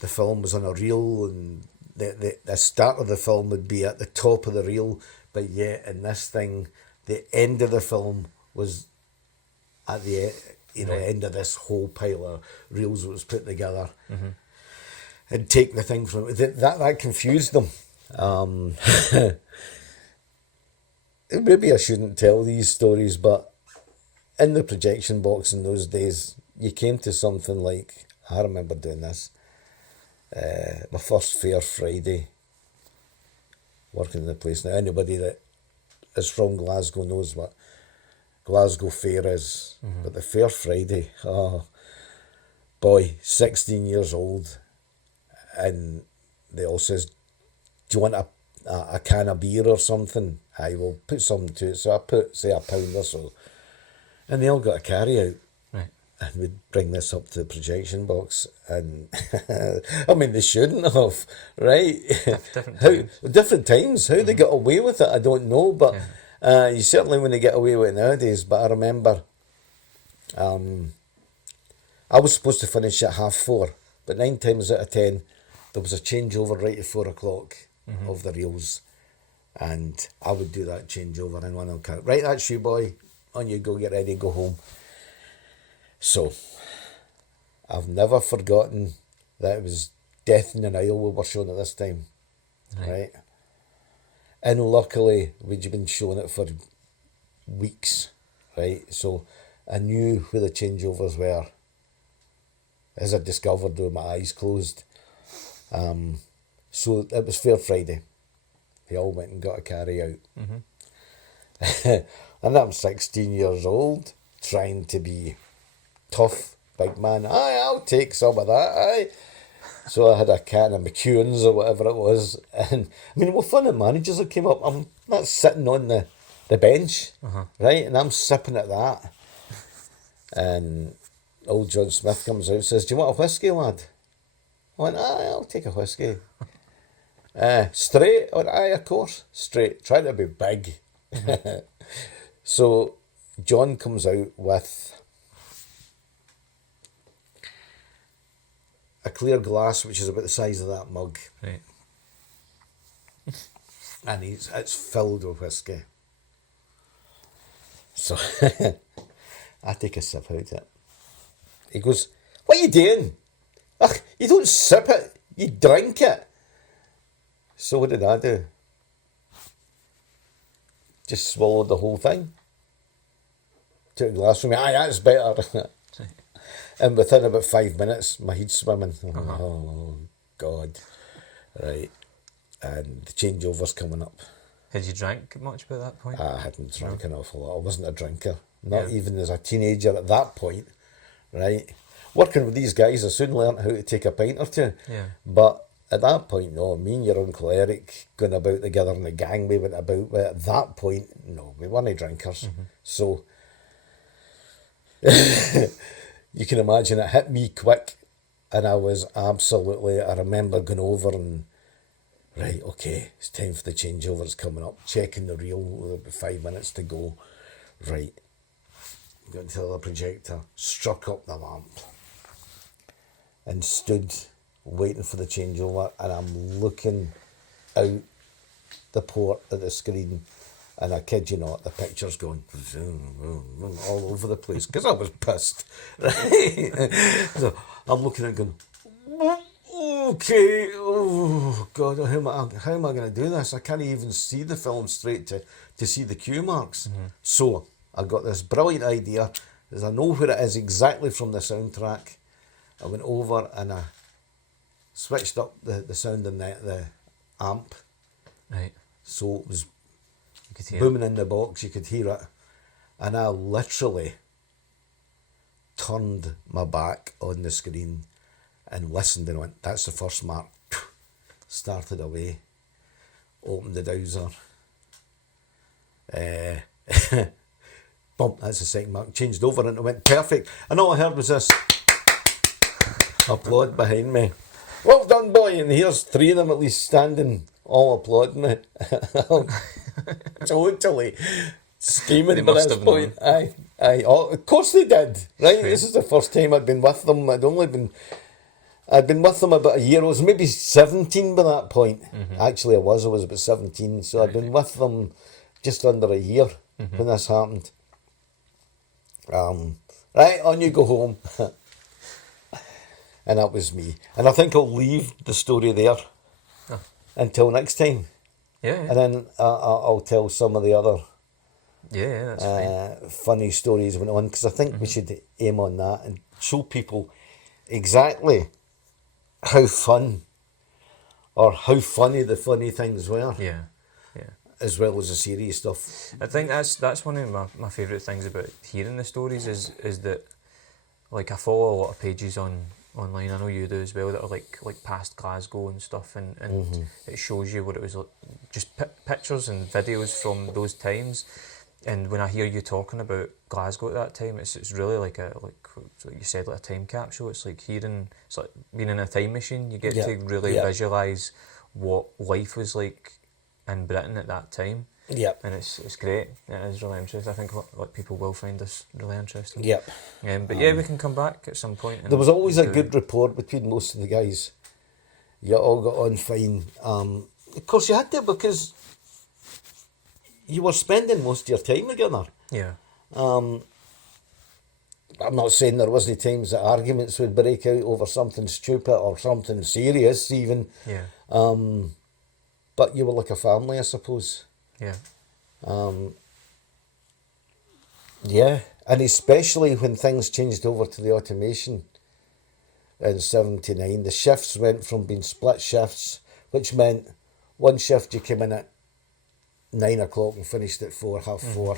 the film was on a reel, and the start of the film would be at the top of the reel, but yet in this thing, the end of the film was at the end of this whole pile of reels that was put together, and take the thing from it. That confused them. Maybe I shouldn't tell these stories, but in the projection box in those days, you came to something like, I remember doing this, my first Fair Friday, working in the place. Now, anybody that is from Glasgow knows what Glasgow Fair is, but the Fair Friday, oh boy, 16 years old, and they all says, do you want a can of beer or something? I will put something to it. So I put, say, a pound or so, and they all got a carry out. Right. And we'd bring this up to the projection box, and I mean, they shouldn't have, right? Different times. How they got away with it, I don't know, but you certainly wouldn't get away with it nowadays. But I remember I was supposed to finish at 4:30, but 9 times out of 10, there was a changeover right at 4 o'clock of the reels, and I would do that changeover, and one will count, right, that's you, boy, on you go, get ready, go home. So, I've never forgotten that it was Death in the Nile we were showing at this time, right? And luckily, we'd been showing it for weeks, right? So, I knew where the changeovers were, as I discovered with my eyes closed. So, it was Fair Friday. They all went and got a carry out. And I'm 16 years old, trying to be tough, big man. Aye, I'll take some of that, aye. So I had a can of McEwen's or whatever it was. And I mean, what fun of managers that came up. I'm not sitting on the bench, right? And I'm sipping at that. And old John Smith comes out and says, "Do you want a whiskey, lad?" I went, "Aye, I'll take a whiskey." Straight? I went, "Aye, of course, straight." Trying to be big. So John comes out with a clear glass, which is about the size of that mug. Right. And it's filled with whiskey. So I take a sip out of it. He goes, "What are you doing? Ugh, you don't sip it, you drink it." So what did I do? Just swallowed the whole thing. Took a glass from me. "Aye, that's better." And within about 5 minutes, my head's swimming. Oh, God. Right. And the changeover's coming up. Had you drank much by that point? I hadn't drank an awful lot. I wasn't a drinker. Not even as a teenager at that point. Right. Working with these guys, I soon learnt how to take a pint or two. Yeah. But at that point, no. Me and your Uncle Eric going about together in the gang we went about. But at that point, no, we weren't drinkers. So you can imagine it hit me quick, and I was absolutely, I remember going over and, right, okay, it's time for the changeover, it's coming up, checking the reel, with about 5 minutes to go. Right, got into the projector, struck up the lamp, and stood waiting for the changeover, and I'm looking out the port at the screen, and I kid you not, the picture's going all over the place because I was pissed. Right? So I'm looking at it going, okay, oh God, how am I going to do this? I can't even see the film straight to see the cue marks. So I got this brilliant idea, as I know where it is exactly from the soundtrack. I went over and I switched up the sound in the amp. Right. So it was You could hear booming in the box, you could hear it. And I literally turned my back on the screen and listened and went, "That's the first mark." Started away, opened the dowser. Bump, that's the second mark. Changed over and it went perfect. And all I heard was this applaud behind me. "Well done, boy." And here's 3 of them at least standing, all applauding me. Totally scheming They by must this have point. Aye. Oh, of course they did. Right. This is the first time I'd been with them. I'd been with them about a year. I was maybe 17 by that point. Actually, I was about 17. So I'd been with them just under a year when this happened. Right, on you go home. And that was me. And I think I'll leave the story there until next time. Yeah. And then I'll tell some of the other Yeah, that's fine. funny stories went on, because I think we should aim on that and show people exactly how fun or how funny the funny things were, Yeah. as well as the serious stuff. I think that's one of my favourite things about hearing the stories is that, like, I follow a lot of pages online, I know you do as well, that are like past Glasgow and stuff, and it shows you what it was like, just pictures and videos from those times. And when I hear you talking about Glasgow at that time, it's really like you said, like a time capsule. It's like being in a time machine. You get to really visualise what life was like in Britain at that time. Yep. And it's great. It is really interesting. I think like people will find this really interesting. Yep. But yeah, we can come back at some point. And There was always a good rapport between most of the guys. You all got on fine. Of course you had to, because you were spending most of your time together. Yeah. I'm not saying there wasn't times that arguments would break out over something stupid or something serious even. Yeah. But you were like a family, I suppose. Yeah. Yeah, and especially when things changed over to the automation in 79, the shifts went from being split shifts, which meant one shift you came in at 9 o'clock and finished at 4, half 4,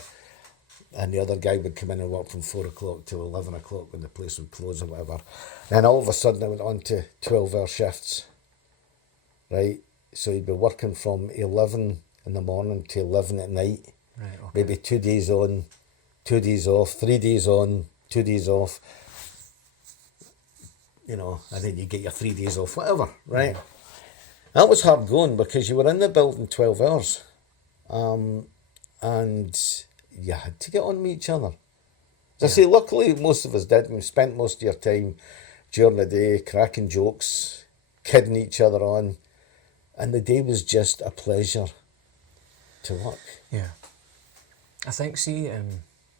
and the other guy would come in and work from 4 o'clock till 11 o'clock when the place would close or whatever. And all of a sudden I went on to 12-hour shifts, right? So you'd be working from 11 in the morning to 11 at night. Right. Okay. Maybe 2 days on, 2 days off, 3 days on, 2 days off, you know, and then you get your 3 days off, whatever, right? That was hard going because you were in the building 12 hours, and you had to get on with each other. As I say, luckily most of us did, and we spent most of your time during the day cracking jokes, kidding each other on, and the day was just a pleasure to work. Yeah. I think, see, I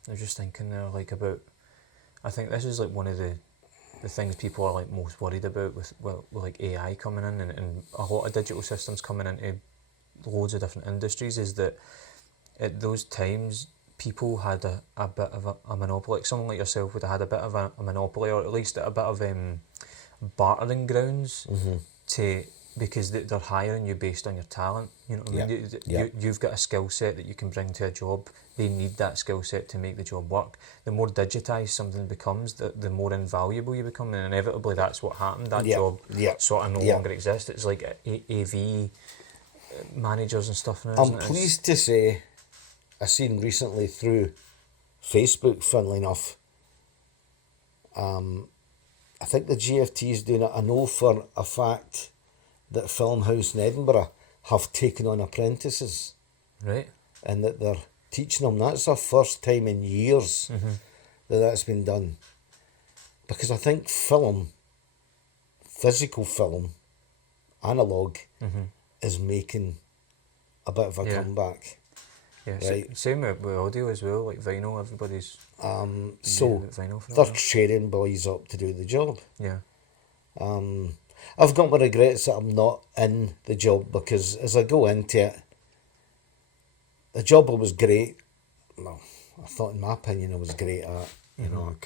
was just thinking there, like, about, I think this is, like, one of the things people are, like, most worried about with like, AI coming in and a lot of digital systems coming into loads of different industries, is that at those times, people had a bit of a monopoly. Like, someone like yourself would have had a bit of a monopoly, or at least a bit of bartering grounds to, because they're hiring you based on your talent. You know what I mean? You've got a skill set that you can bring to a job. They need that skill set to make the job work. The more digitised something becomes, the more invaluable you become, and inevitably that's what happened. That job sort of no longer exists. It's like AV managers and stuff now. I'm pleased to say, I seen recently through Facebook, funnily enough, I think the GFT is doing it. I know for a fact that Film House in Edinburgh have taken on apprentices. Right. And that they're teaching them. That's the first time in years that's been done. Because I think film, physical film, analogue, is making a bit of a comeback. Yeah, right? Same with audio as well, like vinyl, everybody's so vinyl for they're that. training boys up to do the job. Yeah. I've got my regrets that I'm not in the job, because as I go into it, the job was great. Well, I thought, in my opinion, I was great at. You know,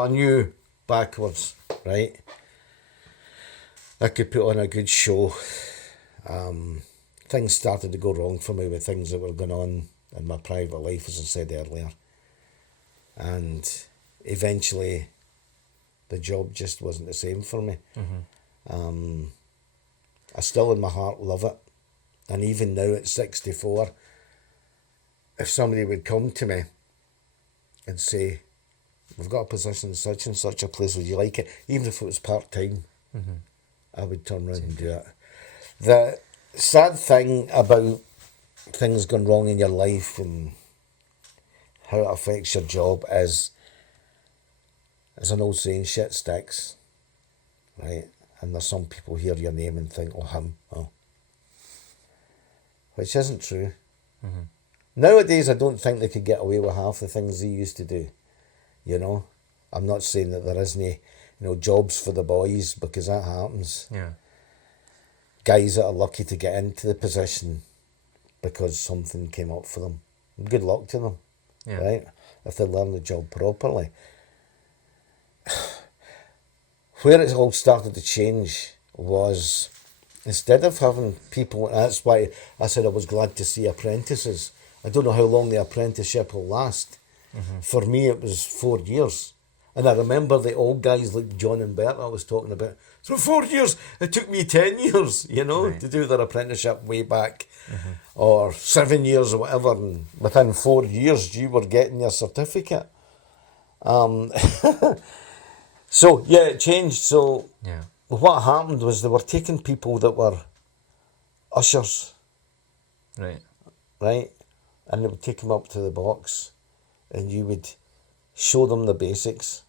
I knew backwards, right? I could put on a good show. Things started to go wrong for me with things that were going on in my private life, as I said earlier. And eventually, the job just wasn't the same for me. I still, in my heart, love it. And even now at 64, if somebody would come to me and say, we've got a position in such and such a place, would you like it? Even if it was part-time, I would turn around and do it. The sad thing about things going wrong in your life and how it affects your job is, as an old saying, shit sticks, right? And there's some people hear your name and think, which isn't true. Nowadays, I don't think they could get away with half the things they used to do. You know, I'm not saying that there isn't, jobs for the boys, because that happens. Yeah. Guys that are lucky to get into the position because something came up for them. Good luck to them, right? If they learn the job properly. Where it all started to change was, instead of having people, and that's why I said I was glad to see apprentices. I don't know how long the apprenticeship will last. For me, it was 4 years. And I remember the old guys like John and Bert I was talking about. So 4 years, it took me 10 years, to do their apprenticeship way back. Or 7 years or whatever. And within 4 years, you were getting your certificate. So, it changed. So, what happened was they were taking people that were ushers. Right? And they would take them up to the box, and you would show them the basics,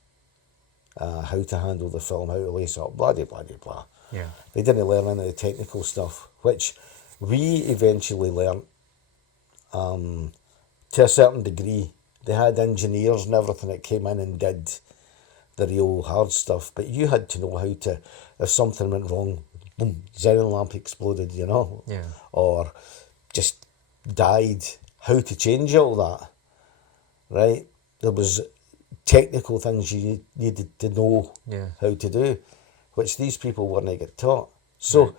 how to handle the film, how to lace up, blah, blah, blah, blah. Yeah. They didn't learn any of the technical stuff, which we eventually learnt to a certain degree. They had engineers and everything that came in and did the real hard stuff, but you had to know how to, if something went wrong, boom, Xenon lamp exploded, or just died, how to change all that, right? There was technical things you needed to know how to do, which these people weren't get taught. So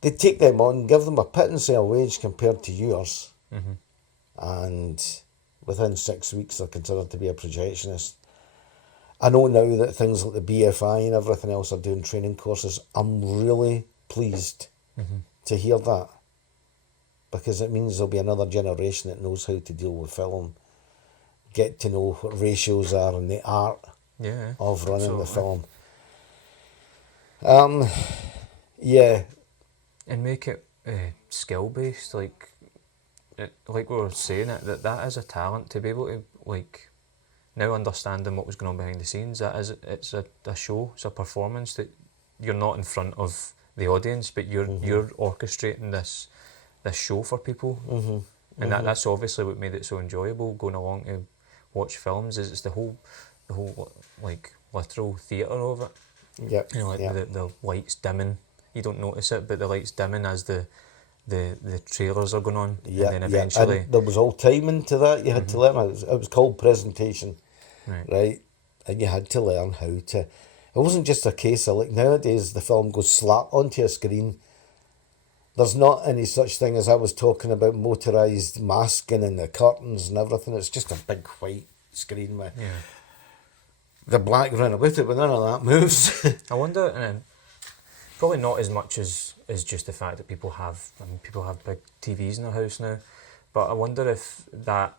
they'd take them on, give them a pittance of a wage compared to yours, and within 6 weeks they're considered to be a projectionist. I know now that things like the BFI and everything else are doing training courses. I'm really pleased to hear that, because it means there'll be another generation that knows how to deal with film. get to know what ratios are and the art Yeah. of running the absolutely. film. Yeah, And make it skill based, like we were saying, that is a talent to be able to, like, now understanding what was going on behind the scenes. It's a show, it's a performance that you're not in front of the audience, but you're orchestrating this show for people, and that's obviously what made it so enjoyable going along to watch films. Is it's the whole like literal theatre of it. yeah, You know, like yeah. the lights dimming. You don't notice it, but the lights dimming as the trailers are going on, Yeah, and then yeah, eventually, and there was all timing to that. You had to learn. It was called presentation, right. right? And you had to learn how to. It wasn't just a case of like nowadays the film goes slap onto a screen. There's not any such thing as I was talking about motorised masking and the curtains and everything. It's just a big white screen with Yeah. the background with it, but none of that moves. I wonder, and probably not as much as just the fact that people have big TVs in their house now, but I wonder if that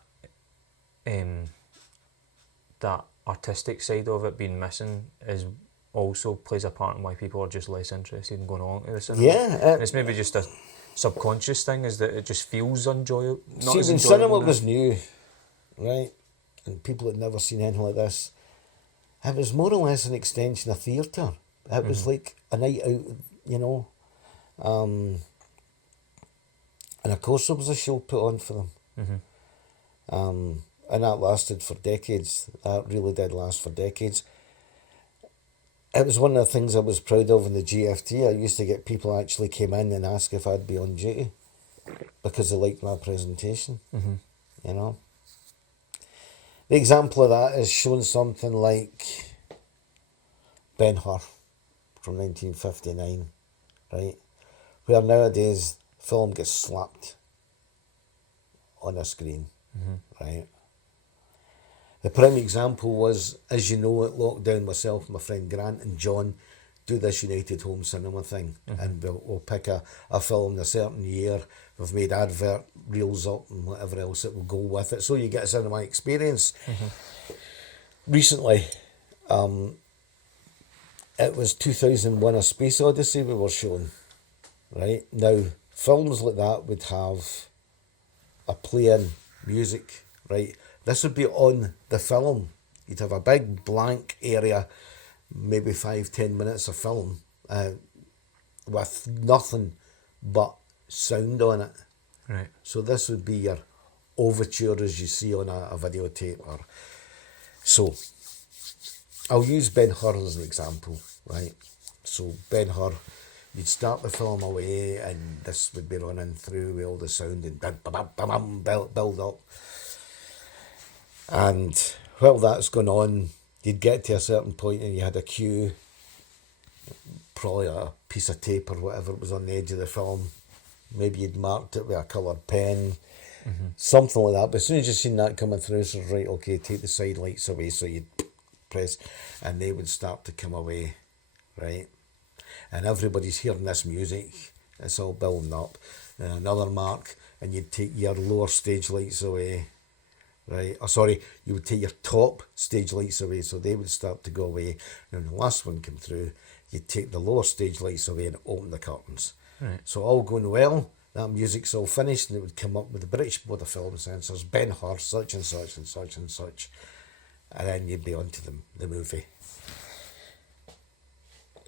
that artistic side of it being missing is also plays a part in why people are just less interested in going along to the cinema. Yeah, And it's maybe just a subconscious thing, is that it just feels enjoyable. Not see, as when enjoyable cinema now. was new, right, and people had never seen anything like this, it was more or less an extension of theatre. It was like a night out, you know. And of course there was a show put on for them. And that lasted for decades. That really did last for decades. It was one of the things I was proud of in the GFT. I used to get people actually came in and ask if I'd be on duty because they liked my presentation, you know. The example of that is showing something like Ben-Hur from 1959, right? Where nowadays film gets slapped on a screen, right? The prime example was, as you know, at lockdown, myself, my friend Grant and John do this United Home Cinema thing, and we'll pick a film in a certain year. We've made advert reels up and whatever else that will go with it, so you get a cinema experience. Recently, it was 2001: A Space Odyssey we were showing, right? Now, films like that would have a play-in music, right? This would be on the film. You'd have a big blank area, maybe 5-10 minutes of film, with nothing but sound on it. Right. So this would be your overture as you see on a videotape. So I'll use Ben-Hur as an example, right? So Ben-Hur, you'd start the film away and this would be running through with all the sound and build up. And while that's going on, you'd get to a certain point and you had a cue, probably a piece of tape or whatever was on the edge of the film. Maybe you'd marked it with a coloured pen, something like that. But as soon as you seen that coming through, so right, okay, take the side lights away. So you'd press, and they would start to come away, right? And everybody's hearing this music. It's all building up. And another mark, and you'd take your lower stage lights away, right? Oh, sorry, you would take your top stage lights away, so they would start to go away. And when the last one came through, you'd take the lower stage lights away and open the curtains. Right. So all going well, that music's all finished, and it would come up with the British Board of Film Censors, Ben-Hur, such and such and such and such. And then you'd be on to the movie.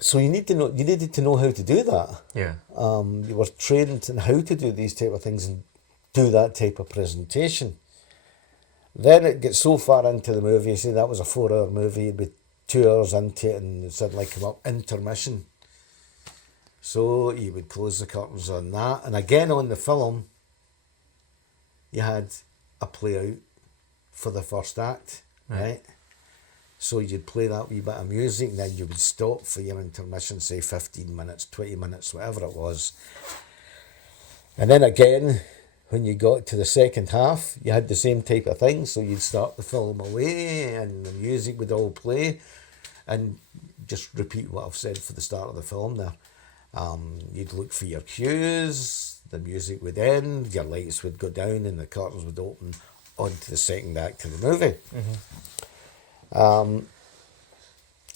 So you needed to know how to do that. Yeah. You were trained in how to do these type of things and do that type of presentation. Then it gets so far into the movie, you see that was a 4-hour movie, you'd be 2 hours into it and suddenly come up, intermission. So you would close the curtains on that. And again on the film, you had a play out for the first act, right? So you'd play that wee bit of music and then you would stop for your intermission, say 15 minutes, 20 minutes, whatever it was. And then again, when you got to the second half, you had the same type of thing. So you'd start the film away and the music would all play. And just repeat what I've said for the start of the film there. You'd look for your cues, the music would end, your lights would go down and the curtains would open on to the second act of the movie. And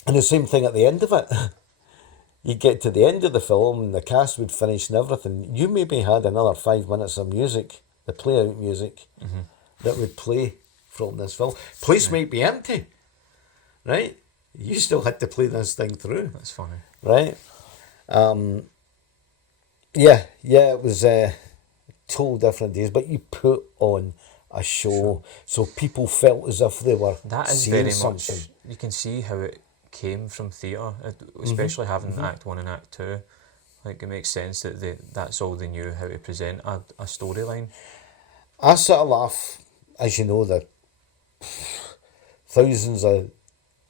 the same thing at the end of it. You get to the end of the film and the cast would finish and everything. You maybe had another 5 minutes of music, the play-out music, that would play from this film. Place might be empty, right? You still had to play this thing through. That's funny. Right? Yeah, it was total different days, but you put on a show so people felt as if they were that is seeing very something. much, you can see how it came from theatre, especially having Act 1 and Act 2. Like, it makes sense that that's all they knew, how to present a storyline. I sort of laugh, as you know, that thousands of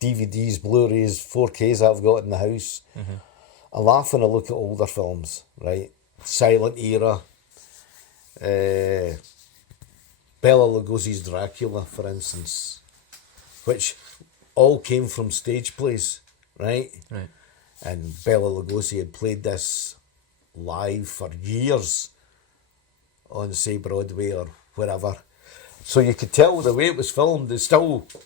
DVDs, Blu-rays, 4Ks I've got in the house. I laugh when I look at older films, right? Silent Era, Bela Lugosi's Dracula, for instance, which all came from stage plays, right? Right. And Bela Lugosi had played this live for years on, say, Broadway or wherever. So you could tell the way it was filmed,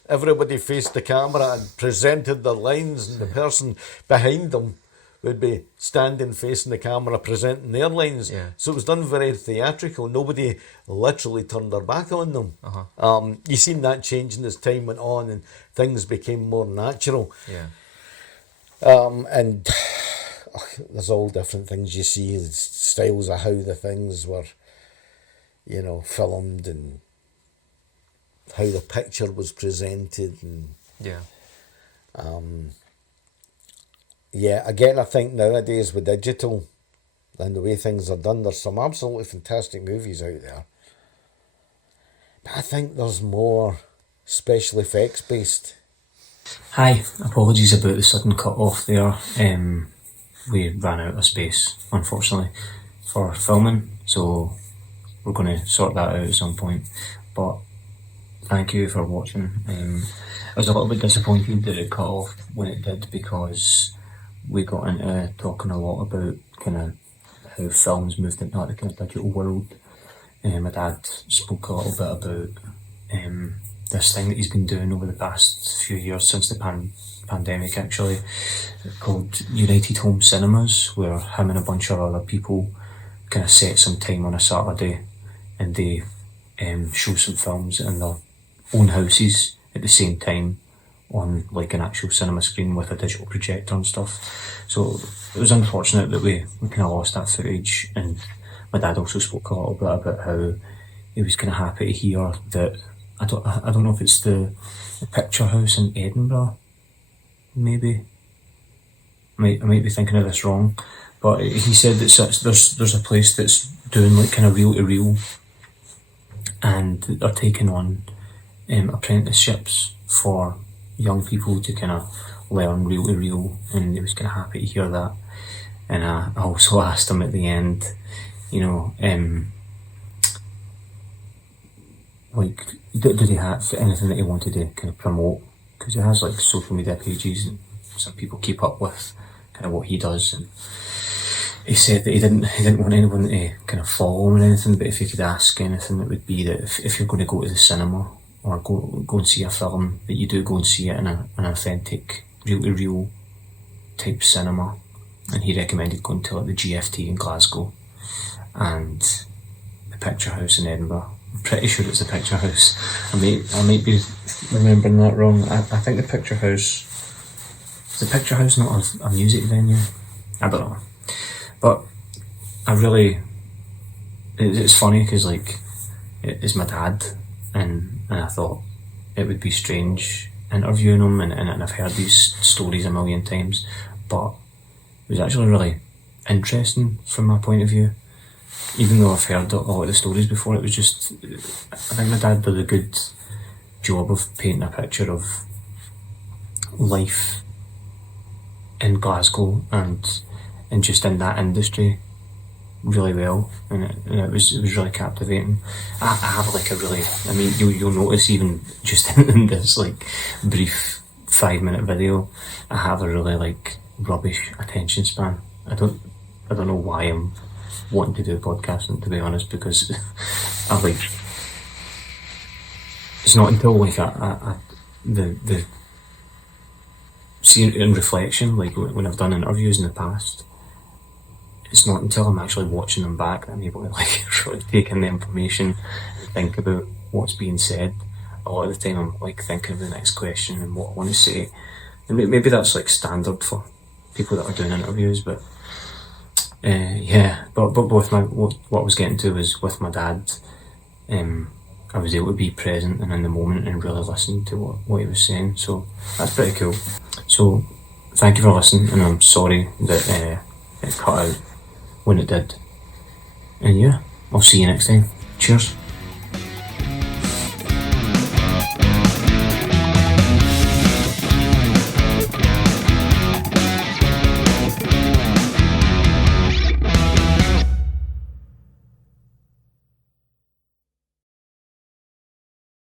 everybody faced the camera and presented their lines, and the person behind them would be standing facing the camera presenting their lines. Yeah. So it was done very theatrical. Nobody literally turned their back on them. You seen that changing as time went on and things became more natural. Yeah. And there's all different things you see, styles of how the things were, filmed and how the picture was presented. And again, I think nowadays with digital and the way things are done, there's some absolutely fantastic movies out there. But I think there's more special effects based. Hi, apologies about the sudden cut off there. We ran out of space, unfortunately, for filming, so we're going to sort that out at some point. But thank you for watching. I was a little bit disappointed that it cut off when it did, because we got into talking a lot about kind of how films moved into the kind of digital world. My dad spoke a little bit about this thing that he's been doing over the past few years since the pandemic, actually, called United Home Cinemas, where him and a bunch of other people kind of set some time on a Saturday and they show some films in their own houses at the same time on like an actual cinema screen with a digital projector and stuff. So it was unfortunate that we kind of lost that footage, and my dad also spoke a little bit about how he was kind of happy to hear that I don't know if it's the Picture House in Edinburgh, maybe. I might be thinking of this wrong, but he said that there's a place that's doing like kind of reel to reel, and they're taking on apprenticeships for young people to kind of learn reel to reel, and he was kind of happy to hear that. And I also asked him at the end, like, did he have anything that he wanted to kind of promote? Because he has like social media pages and some people keep up with kind of what he does. And he said that he didn't want anyone to kind of follow him or anything, but if he could ask anything, it would be that if you're going to go to the cinema or go and see a film, that you do go and see it in an authentic, reel-to-reel type cinema. And he recommended going to like the GFT in Glasgow and the Picture House in Edinburgh. I'm pretty sure it's the Picture House. I might be remembering that wrong. I think the Picture House... Is the Picture House not a music venue? I don't know. But I really... It's funny because like, it's my dad, and I thought it would be strange interviewing him, and I've heard these stories a million times, but it was actually really interesting from my point of view. Even though I've heard a lot of the stories before, it was just, I think my dad did a good job of painting a picture of life in Glasgow and just in that industry really well, and it was really captivating. I have like a really, I mean, you'll notice even just in this like brief 5-minute video, I have a really like rubbish attention span. I don't know why I'm wanting to do podcasting, to be honest, because I it's not until like the see in reflection, like when I've done interviews in the past, it's not until I'm actually watching them back that I'm able to like really take in the information and think about what's being said. A lot of the time I'm like thinking of the next question and what I want to say. And maybe that's like standard for people that are doing interviews, but yeah. But with what I was getting to was with my dad. I was able to be present and in the moment and really listen to what he was saying. So that's pretty cool. So thank you for listening, and I'm sorry that it cut out when it did. And yeah, I'll see you next time. Cheers.